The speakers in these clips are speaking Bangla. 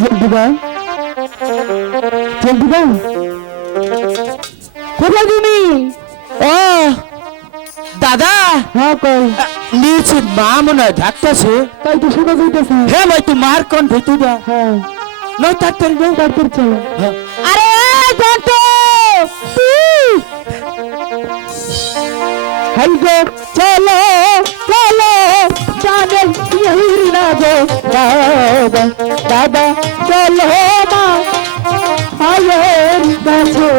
জলদিবা জলদিবা কোথায় তুমি? ও দাদা, হ্যাঁ কই নিচে মা মনে হয় ডাকতেছে। তাই তো শোনা যাইতেছে। হ্যাঁ ভাই, তুই মার কোন ভেতুদা হ্যাঁ নয় তাড়াতাড়ি নয়। তারপর চলো। হ্যাঁ। আরে জন্টু হাই গো চলো চলো জানে না গো দাদা দাদা চলো মা আয়ের কাছে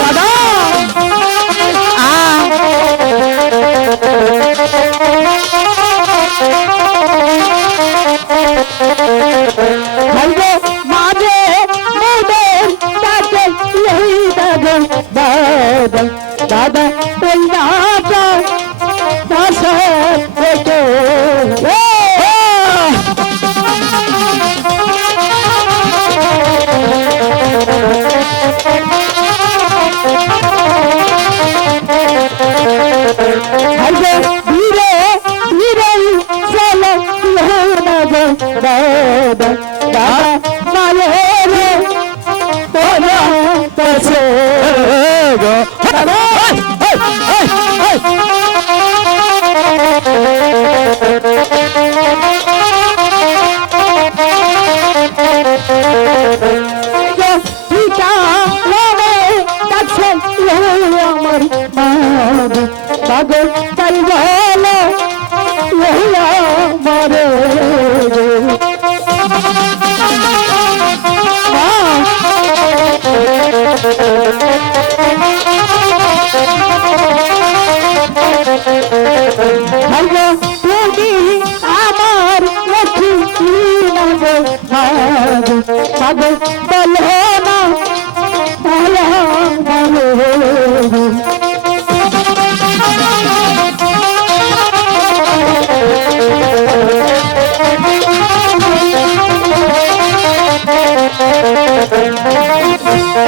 দাদা হাই গো মাঝে মোদের ডাকে দাদা দাদা দাদা ওই রাজা পাশে থেকে ধীরে ধীরে চলো দাদা দাদা মায়ের কাছে আমার পাগল তাই বলো মারে তুমি আমার লক্ষ্মী পাগল বলো না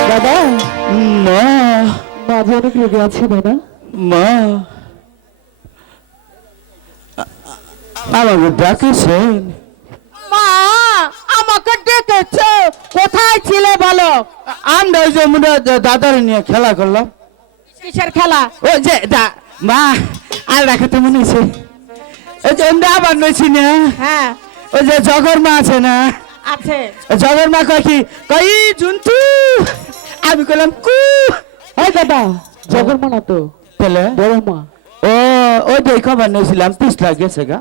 দাদা মা মাঝে অনেক লেগে আছে দাদা। মা আমাকে ডাকেছেন? মা আমাকে ডেকেছে, কোথায় ছিলে বলো? আমরা ওই যে দাদার নিয়ে খেলা করলাম। কিসের খেলা? ওই যে মা আর রাখাতে মনে হয়েছে ওই যে আমরা আবার নইছি না। হ্যাঁ ওই যে জগর মা আছে না, আছে। জগর মা কয় কি কই জুন্তু, আমি কইলাম কু। এই দাদা জগর মা না তো, তাহলে বড় মা। ও ওই যে খবর নিয়েছিলাম পিছলা গেছে গা।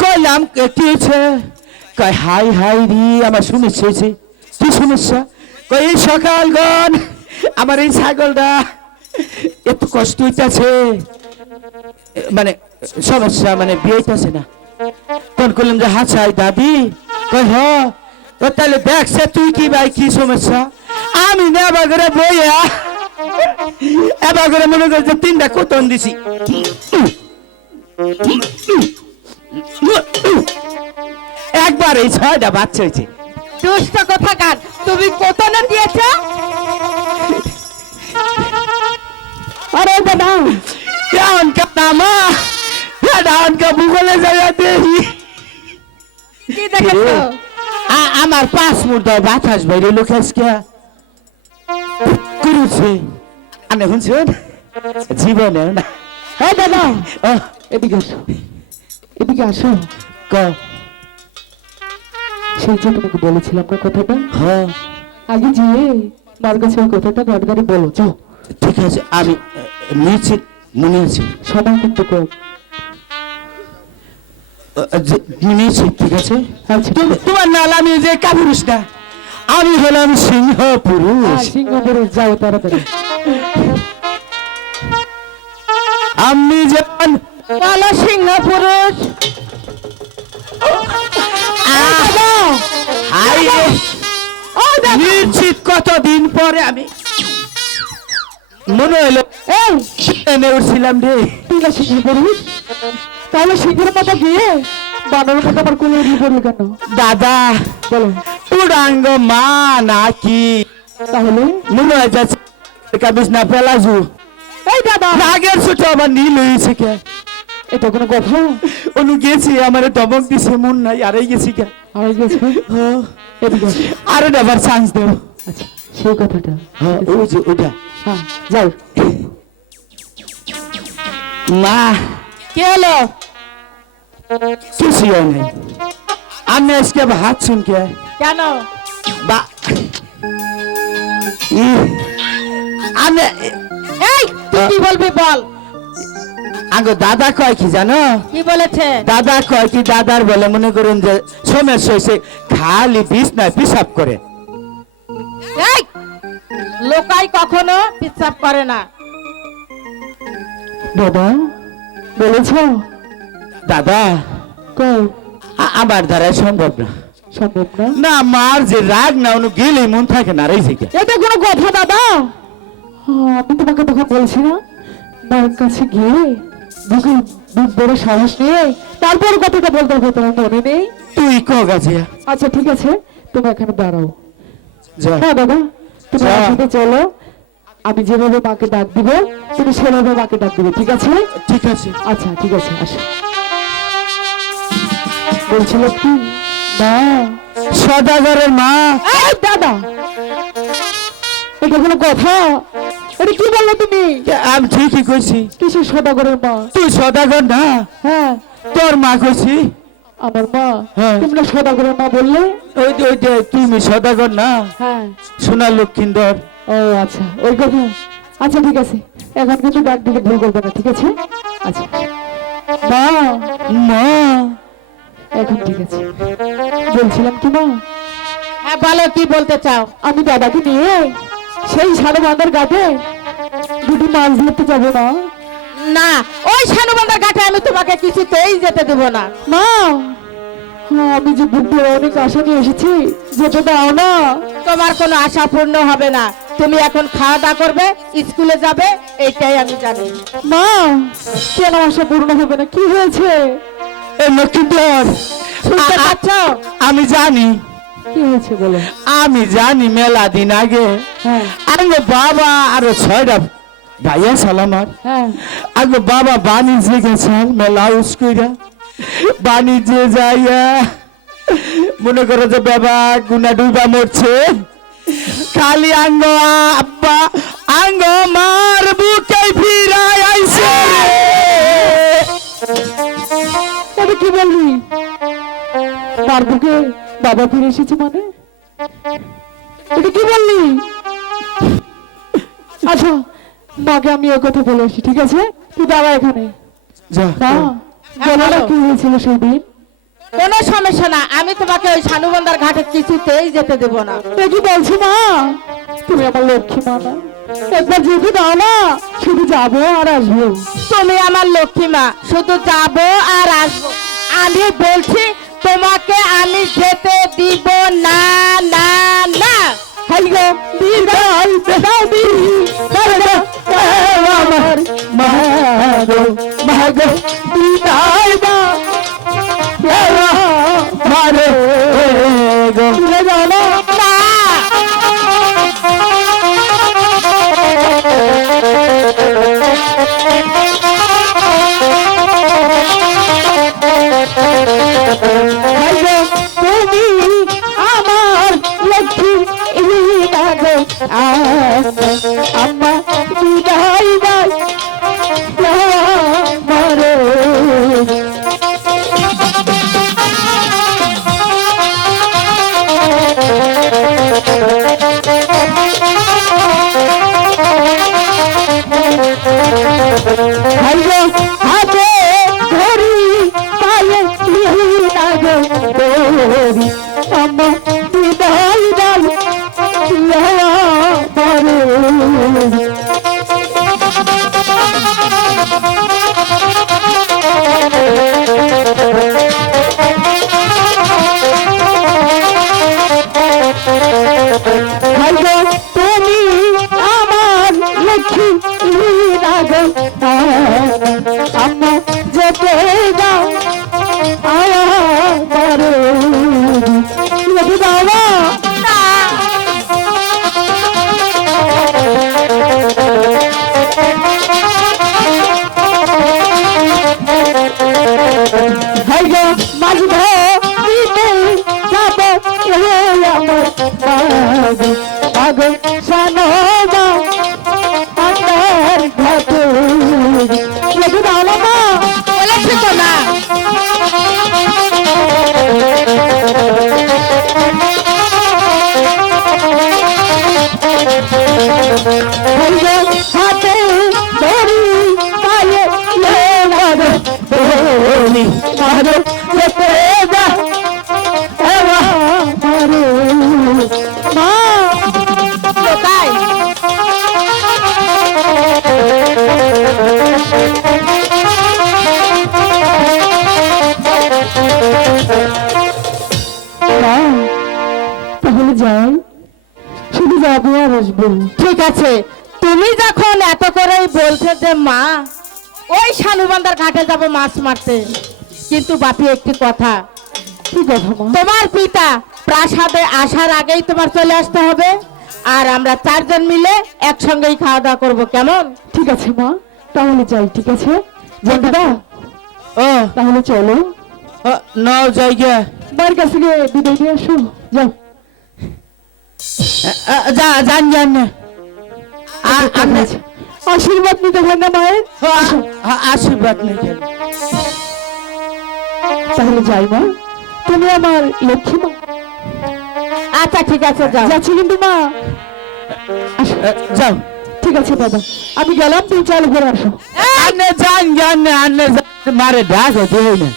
কইলাম কি হয়েছে? কয় হাই হাই রি আমার শুনেছে কি সমস্যা? কই এই সকালগণ আমার এই ছাগলটা এত কষ্ট হইতেছে, মানে সমস্যা মানে বিয়েটাছে না। কোন করলাম যে হাসাই দাদি, কই হ তাহলে দেখছে তুই কি ভাই কি সমস্যা? আমি নেবা করে বইয়া এবার করে মনে করছে তিনটা কোতন দিছি, একবার এই 6টা বাচ্চা হয়েছে। দুষ্ট কোথাকার, তুমি কত না দিয়েছ? আরে দাদা কেমন কামা ডাউন কা ভূগোলে জায়গা দেখি কি দেখেছো? আমার পাঁচ মুর্দা বাতাস বাইরে লোকেশ কে করেছে আমি শুনছেন জীবনে না। হ্যাঁ দাদা এদিকে আসো, এদিকে আসো। ক সেই যে তোমাকে বলেছিলাম না কথাটা, হ্যাঁ আগে গিয়ে মার কাছে ওই কথাটা গাড়ি বলো। যাও। ঠিক আছে, আমি নিচে মনে আছে সময় কিন্তু কম। নিচে ঠিক আছে। আচ্ছা তোমার নাল আমি যে কাপুরুষ না, আমি হলাম সিংহ পুরুষ। সিংহ পুরুষ, যাও তাড়াতাড়ি। আমি যেমন বলো সিংহ পুরুষ। নিশ্চিত কতদিন পরে আমি মনে হলো এই উঠছিলাম রে। তুই না সিংহ পুরুষ, তাহলে সিংহের মাথা গিয়ে বানর মাথা আবার কোলে উঠে পড়লো কেন? দাদা বলো উড়াঙ্গ মা নাকি? তাহলে মনে হয় যাচ্ছে কাবিস না পেলাজু। এই দাদা রাগের ছোট আবার নীল হয়েছে কে? এটা কোনো কথা? অনু গেছি আমারে দমক দিছে মন নাই আরেই গেছি কে আর গেছে এদিকে আসো। আরে আবার চান্স দেও আচ্ছা সেই কথাটা ওই যে ওইটা হ্যাঁ যাও। মা কে হলো? কিছু হয় নাই আমি আজকে আবার হাত শুনকে কেন? বা আমি এই তুই কি বলবি বল। আগে দাদা কয় কি জানো কি বলেছে? দাদা কয় কি দাদার বলে মনে করুন যে সমস্যা হয়েছে খালি বিছনায় পিসাব করে এই লোকাই কখনো পিচ্ছাপ করে না। দাদা বলেছো? দাদা কই আমার দ্বারা সম্ভব না সম্ভব না? না মার যে রাগ না অনু গেলে মন থাকে না রে থেকে এটা কোনো কথা দাদা? আমি তোমাকে তখন বলছি না মায়ের কাছে গিয়ে বুকে বুক বড় সাহস নিয়ে তারপর কথাটা বলতে হবে, তোমার মনে নেই? তুই কো গাছিয়া আচ্ছা ঠিক আছে তুমি এখানে দাঁড়াও। যা হ্যাঁ দাদা তুমি যা। আমার সাথে চলো, আমি যেভাবে মাকে ডাক দিব তুমি সেভাবে মাকে ডাক দিবে, ঠিক আছে? ঠিক আছে আচ্ছা ঠিক আছে আসো। বলছিল কি না সদাগরের মা এই দাদা এটা কোনো কথা? এটা কি বললো তুমি? আমি ঠিকই কইছি কিসের সদাগরের মা? তুই সদাগর না হ্যাঁ তোর মা কইছি আমার মা। হ্যাঁ। তোমরা সদাগরের মা বললে? ওই তুমি সদাগর না হ্যাঁ। সোনার লক্ষ্মীন্দর ও আচ্ছা ওই কথা। আচ্ছা ঠিক আছে এখন কিন্তু ডাক দিলে ভুল করবে না, ঠিক আছে? আচ্ছা মা মা এখন ঠিক আছে। বলছিলাম কি মা, হ্যাঁ বলো কি বলতে চাও? আমি দাদাকে নিয়ে সেই সাড়ে বাঁধার ঘাটে দুটি মাছ ধরতে যাবো না? না, ওই শানুবান্দার ঘাটে আমি তোমাকে কিছুতেই যেতে দেব না। মা আমি যে বুক ভরে অনেক আশা নিয়ে এসেছি, যেতে দাও না। তোমার কোনো আশা পূর্ণ হবে না। তুমি এখন খাওয়া দাওয়া করবে, স্কুলে যাবে, এইটাই আমি জানি। মা কেন আশা পূর্ণ হবে না? কি হয়েছে? এ লক্ষ্মীন্দর শুনতে পাচ্ছ? আমি জানি কি হয়েছে বলো। আমি জানি মেলা দিন আগে হ্যাঁ আগে বাবা আরো 6টা ভাইয়া সালামার হ্যাঁ আগে বাবা বাণিজ্যে গেছেন মেলা উস্কুইরা বাণিজ্যে যাইয়া মনে করো যে বাবা গুনা ডুবা মরছে খালি আঙ্গ আব্বা আঙ্গ মার বুকে ফিরাই আইছে তবে কি বলবি? মার বুকে বাবা ফিরে এসেছে মানে এটা কি বললি? আচ্ছা মাকে আমি ও কথা বলে আসি, ঠিক আছে? তুই দাঁড়া এখানে। যা মা বলো না কি হয়েছিল সেই দিন? কোনো সমস্যা না, আমি তোমাকে ওই শানুবান্দার ঘাটে কিছুতেই যেতে দেব না। এ কি বলছো মা? তুমি আমার লক্ষ্মী মা না, একবার যেতে দাও না, শুধু যাবো আর আসবো। তুমি আমার লক্ষ্মী মা, শুধু যাবো আর আসবো। আমি বলছি তোমাকে আমি যেতে দিব না না না। হাই গো বিদায় দাও আমার মা গো মা গো বিদায় দাও মারে গো তুলে যাও না। না। হাই গো তুমি আমার লক্ষ্মী না গো আম্মা বিদায় দাও মারে। হাই গো হাতে ধরি পায়ে না গো ধরি আম্মা বিদায় দাও মারে। হাই গো তুমি আমার লক্ষ্মী না গো আম্মা যেতে দাও আমার মাগো মাগো শোনো মা আমার ঘটে লেগে দাও না মা বলেছি তো না। হাতে দড়ি পায়ে মাগো দড়ি মাগো লেগে দাও মা লোকাই মা, তাহলে যাই শুধু যাবো আর আসবো ঠিক আছে, তুমি যখন এত করেই বলছো যে মা ওই শানুবান্দার ঘাটে যাব মাছ মারতে, কিন্তু বাপি একটি কথা, কি কথা মা তোমার পিতা প্রাসাদে আসার আগেই তোমার চলে আসতে হবে, আর আমরা চারজন মিলে একসঙ্গেই খাওয়া দাওয়া করবো, কেমন? ঠিক আছে মা তাহলে যাই ঠিক আছে জন্টুদা ও তাহলে চলো নাও জায়গা বাড়ির কাছে গিয়ে বিদায় দিয়ে আসো যাও জান জান আপনি আশীর্বাদ নিতে হয় না মায়ের আশীর্বাদ নেই কেন? তাহলে যাই মা তুমি আমার লক্ষ্মী মা আচ্ছা ঠিক আছে, যাও। যাচ্ছি কিন্তু মা আসো। যাও ঠিক আছে দাদা আমি গেলাম তুমি চালু করে আসো আনে জান জান আনে মারে ডাক হতে হয় না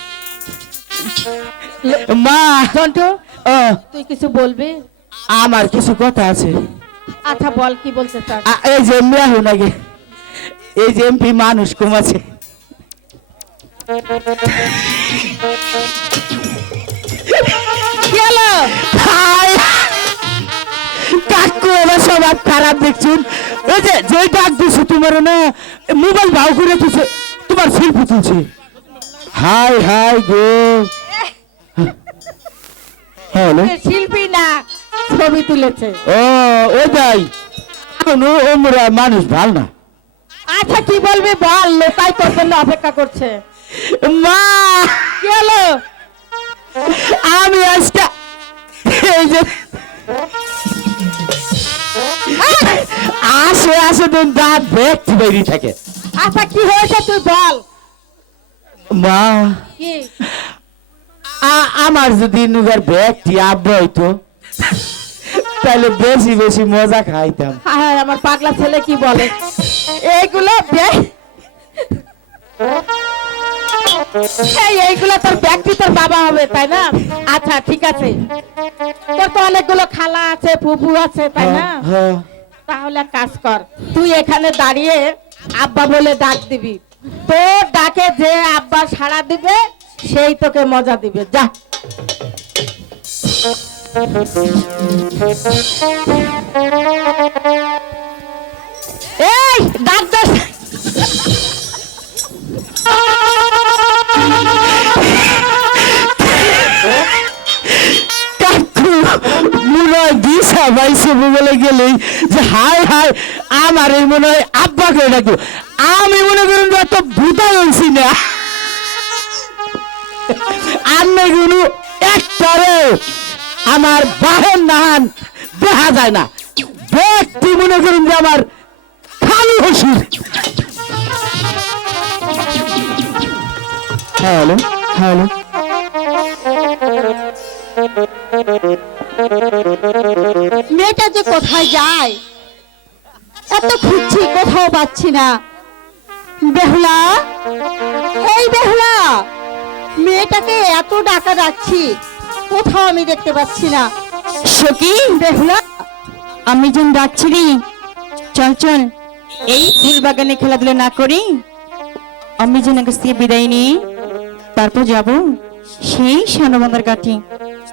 মা জন্টু ও তুই কিছু বলবি? আমার কিছু কথা আছে আচ্ছা বল, কি বলতে চাস? এই যে মেহু নাকি এই যে এমপি মানুষ কম আছে কি হলো? হাই কাকু এবার সব খারাপ দেখছুন ওই যে যে ডাক দিছে তোমার না মোবাইল ভাও করে দিছে তোমার সেলফি তুলছে হাই হাই গো হ্যালো শিল্পী না, ছবি তুলেছে। ও ওই যাই ওমরা মানুষ ভাল না আচ্ছা কি বলবি বল, লোকাই তোর জন্য অপেক্ষা করছে। মা কি হলো? আমি আজকে এই যে আসে আসে তো দাঁত ব্যক্তি বেরিয়ে থাকে আচ্ছা কি হয়েছে তুই বল। মা কি? আমার যদি নুগার ব্যক্তি আব্বা হইতো তাহলে বেশি বেশি মজা খাইতাম হ্যাঁ আমার পাগলা ছেলে কি বলে এইগুলো এইগুলো তোর ব্যক্তি তোর বাবা হবে তাই না? আচ্ছা ঠিক আছে, তোর তো অনেকগুলো খালা আছে, ফুফু আছে তাই না? হ্যাঁ তাহলে এক কাজ কর, তুই এখানে দাঁড়িয়ে আব্বা বলে ডাক দিবি, তোর ডাকে যে আব্বা সাড়া দিবে সেই তোকে মজা দিবে, যা। এই ডাক দে। কাকু মনে হয় দিশা পাইছে বলে গেলেই যে হাই হাই আমার এই মনে হয় আব্বাকে ডাকবো আমি মনে করেন যে এত ভূতা হয়েছি না আমি কোনো একটারে আমার বাহন নাহান দেখা যায় না ব্যক্তি মনে করেন যে আমার খালি হসির হ্যালো হ্যালো মেয়েটা যে কোথায় যায়, এত খুঁজছি কোথাও পাচ্ছি না। বেহুলা, এই বেহুলা, মেয়েটাকে এত ডাকা ডাকছি কোথাও আমি দেখতে পাচ্ছি না। সখী বেহুলা, আমি যেন ডাকছি রে, চল চল এই ফুল বাগানে খেলাধুলা না করি, আমি যেন কাছ থেকে বিদায় নিই, তারপর যাব সেই শানবান্দার কাঠি,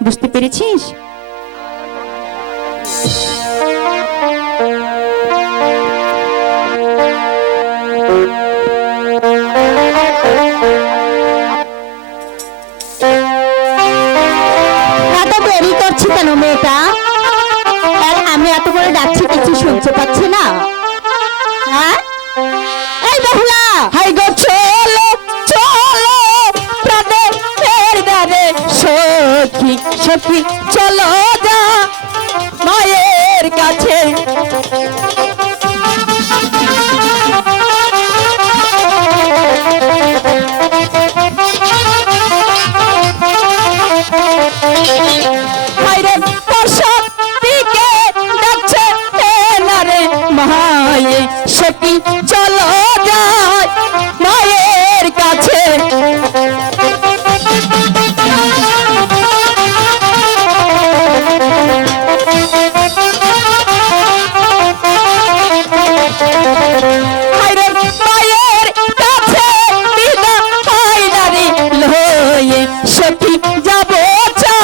বুঝতে পেরেছিস? এত দেরি করছি কেন মেয়েটা? আর আমি এত করে ডাকছি কিছু শুনতে পাচ্ছি না? হ্যাঁ, এই বেহুলা, হাই গো চলো চলো প্রাণের দারে সখী সখী চলো যা কাছে হায়রে বর্ষার দিকে ডাকছে না রে মায়ে সে কি চলো যায় মায়ের কাছে হায়রে মায়ের কাছে বিদায় নারী লয়ে সে কি যাবো চা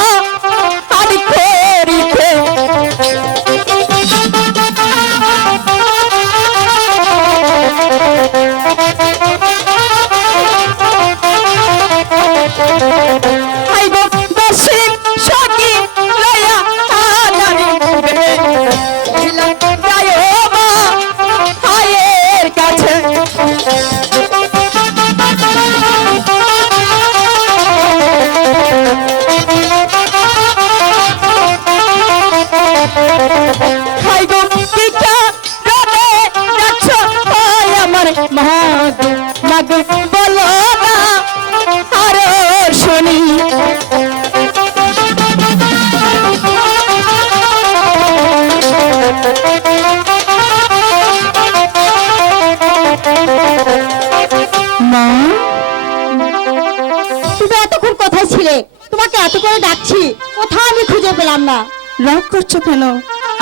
আমি করিতে হাইব দশিম সখী লয়া আনারি দিলা যায় মা হায়ের কাছে হাইব কিকা রবে যাচ্ছ ওই আমার মাগ মাগ বলো না আরো শুনি মা তুমি এতক্ষণ কোথায় ছিলে? তোমাকে এত করে ডাকছি, কোথাও আমি খুঁজে পেলাম না। রাগ করছো কেন?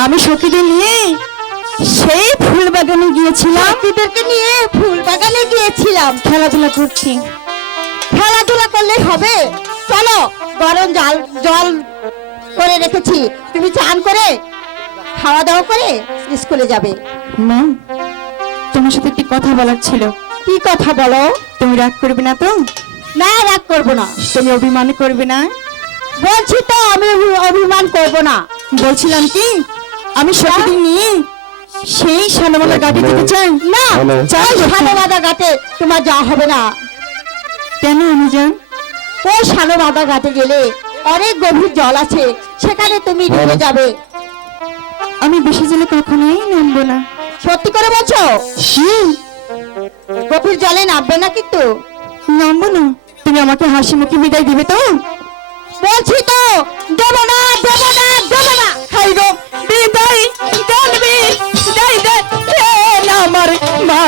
আমি সখীদের নিয়ে সেই ফুল বাগানে গিয়েছিলাম, সখীদেরকে নিয়ে ফুল বাগানে গিয়েছিলাম। খেলাধুলা করছি। খেলাধুলা করলে হবে? চলো, গরম জল জল করে রেখেছি, তুমি চান করে খাওয়া দাওয়া করে স্কুলে যাবে। মা, তোমার সাথে একটি কথা বলার ছিল। কি কথা বলো? তুমি রাগ করবে না তো? না, রাগ করবো না। তুমি অভিমান করবে না? বলছি তো আমি অভিমান করব না। বলছিলাম কি, আমি সখীদের নিয়ে সেই সানমালা গাড়ি দিতে চাই। না, ওই সানোমাদা ঘাটে তোমার যাওয়া হবে না। কেন আমি যান? ওই সানোমাদা ঘাটে গেলে অনেক গভীর জল আছে, সেখানে তুমি ডুবে যাবে। আমি বেশি জলে কখনোই নামবো না। সত্যি করে বলছো? গভীর জলে নামবে না কিন্তু। নামবো না। তুমি আমাকে হাসি মুখে বিদায় দিবে তো? বলছি তো, দেবো না, দেবো না, দেবো না। হাই গো, বিদায় জানবি বিদায় দে না আমার মা।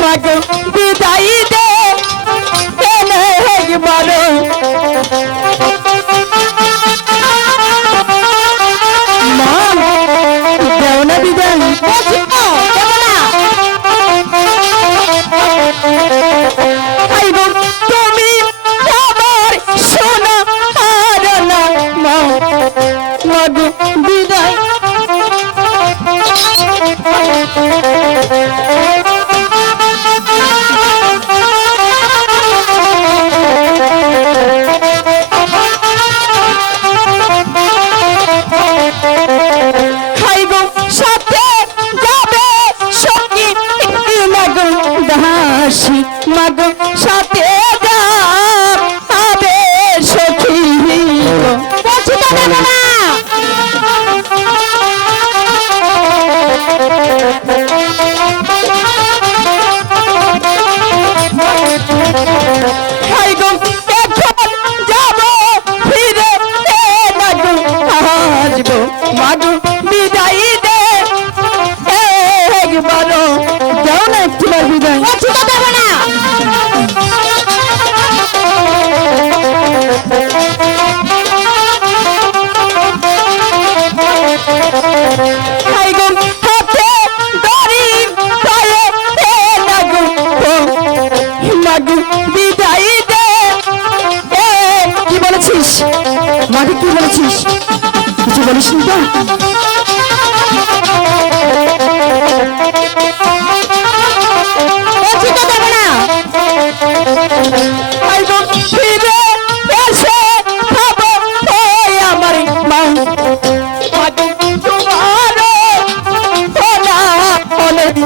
মা গো, বিদায় দে এনে একবার। মা, দেও না বিদায়। বলছি তো, দেবো না। হাই গো, তুমি আমার সোনা আর না মা। মা গো, বিদায়। হাই গো, সাথে যাবে সখী মাগো দাসী। মাগো, সাথে যাবে সখী গো। বলছি তো, দেবো না। হাই গো, এখন যাবো ফিরে মাগো আসবো। মাগো, বিদায় দে একবারও। যাও না একটিবার বিদায়। বলছি তো, দেবো না। হাই গো, হাতে দড়ি পায়ে মাগো মাগো, বিদায় দে। কি বলেছিস মাকে? কি বলেছিস? কিছু বলিস নি তো? বলছি তো, দেবো না। হাই গো, ফিরে এসে খাবো ওই আমার মা। মাগো, তোমারও ওনা অনেক।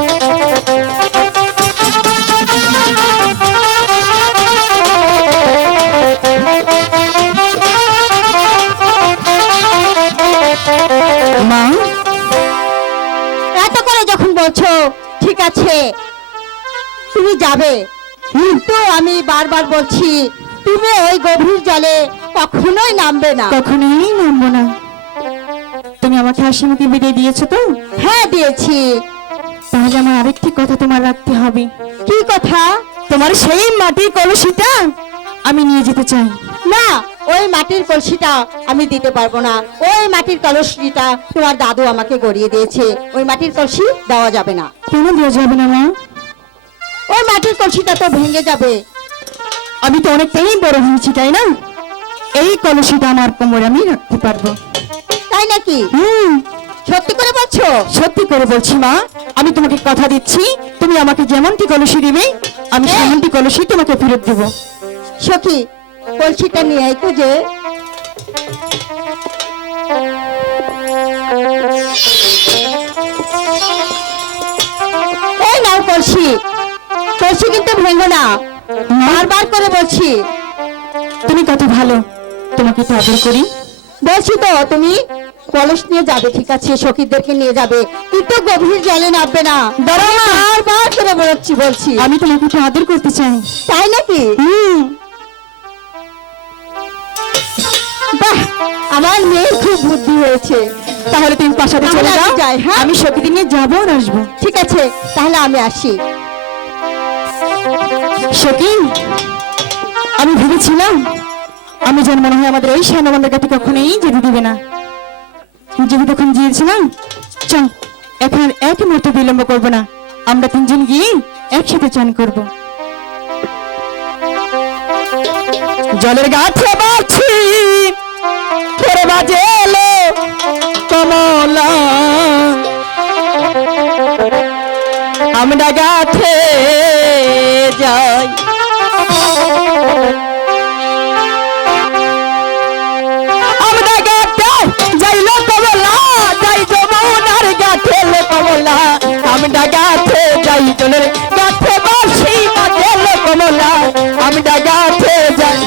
মা, বলছো ঠিক আছে, তুমি যাবে, কিন্তু আমি বারবার বলছি তুমি ওই গভীর জলে কখনোই নামবে না। কখনোই নামবো না। তুমি আমাকে হাসি মুখে বিদায় দিয়েছো তো? হ্যাঁ দিয়েছি। তাহলে আমার আরেকটি কথা তোমার রাখতে হবে। কি কথা? তোমার সেই মাটির কলসিটা আমি নিয়ে যেতে চাই। না, ওই মাটির কলসিটা আমি দিতে পারবো না। ওই মাটির কলসিটা তোমার দাদু আমাকে গড়িয়ে দিয়েছে, ওই মাটির কলসি দেওয়া যাবে না। কেন দেওয়া যাবে না মা? ওই মাটির কলসিটা তো ভেঙে যাবে। আমি তো অনেকটাই বড় হয়েছি, তাই না? এই কলসিটা আমার কোমরে আমি রাখতে পারবো। তাই নাকি? সত্যি করে বলছো? সত্যি করে বলছি মা, আমি তোমাকে কথা দিচ্ছি, তুমি আমাকে যেমনটি কলসি দিবে আমি হ্যাঁ। সেমনটি কলসি তোমাকে ফেরত দেবো। সখী, কলসিটা নিয়ে আইতো যে। এই নাও কলসি, কলসি কিন্তু ভেঙো না, বারবার করে বলছি। তুমি কত ভালো, তোমাকে তো আদর করি। বলছি তো তুমি কলস নিয়ে যাবে, ঠিক আছে, সখীদেরকে নিয়ে যাবে, কিন্তু গভীর জলে নামবে না। বারবার করে বলছি। আমি তোমাকে তো আদর করতে চাই। তাই নাকি? বাহ, আমার মেয়ের খুব বুদ্ধি হয়েছে। তাহলে তুমি পাশাতে চলে তাহলে যাও, আমি যাই, হ্যাঁ? আমি সখীদের নিয়ে যাবো আর আসবো। ঠিক আছে, তাহলে আমি আসি। সখী, আমি ভেবেছিলাম আমি যেন মনে হয় আমাদের এই শ্যানবন্ধের কাছে কখনোই যেতে দিবে না। যদি তখন গিয়েছিলাম, চল এখন আর এক মুহূর্ত বিলম্ব করবো না, আমরা তিনজন গিয়ে একসাথে চান করব। জলের গাছে বাছি ফেরে বাজে এলো কমলা, আমরা গাছে যাই। আমরা গাছে যাইলো কমলা, যাই যমুনার গাছে লো কমলা, আমরা গাছে যাই জলের গাছে বাসি বাজে লো কমলা, আমরা গাছে যাই।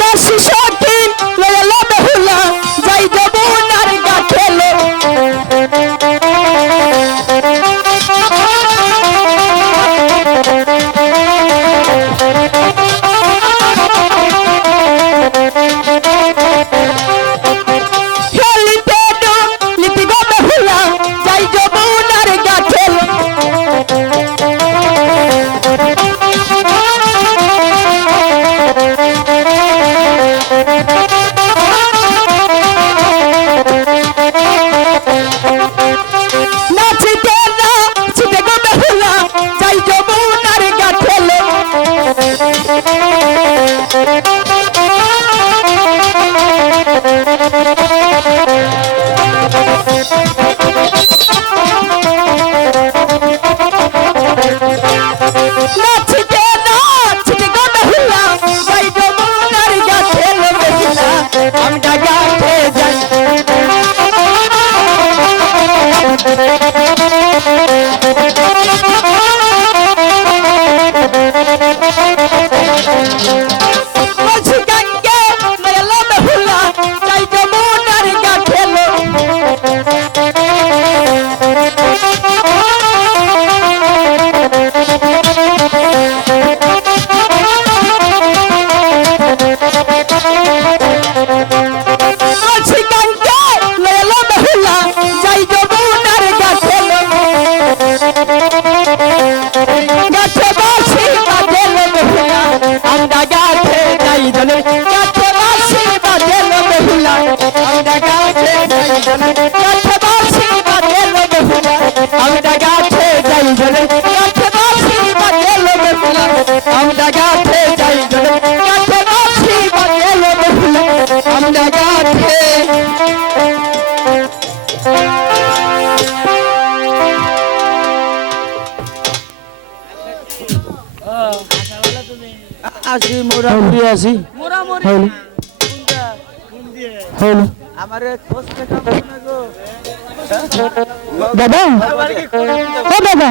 দাসী সখী লয়ালো বেহুলা, যাই যমুনার গাছে লো। খেলিতে লিপি গো বেহুলা, যাই যমুনার গাছে লো। নাচিতে নাচিতে গো বেহুলা, যাই যমুনার গাছে লো। নাচিতে নাচিতে গো বেহুলা, যাই যমুনার গাছে লো বেহুলা, আমরা গাছে যাই। বলছি গঙ্গে লয়ালো বেহুলা, যাই যমুনার গাছে লো। বলছি গঙ্গে লয়ালো বেহুলা, যাই যমুনার গাছে লো। গাছে বাসি বাজে লো বেহুলা, আমরা গাছে যাই জলে, গাছে বাসি বাজে লো বেহুলা, আমরা গাছে যাই জলে, গাছে বাসি বাজে লো বেহুলা, আমরা গাছে যাই জলে, গাছে বাসি বাজে লো বেহুলা, আমরা গাছে যাই জলে, গাছে বাসি বাজে লো বেহুলা, আমরা গাছে। আসি মোরামুরি আসি হইলো হইলো আমারে খোঁজ পেতাম না গো। দাদা ও দাদা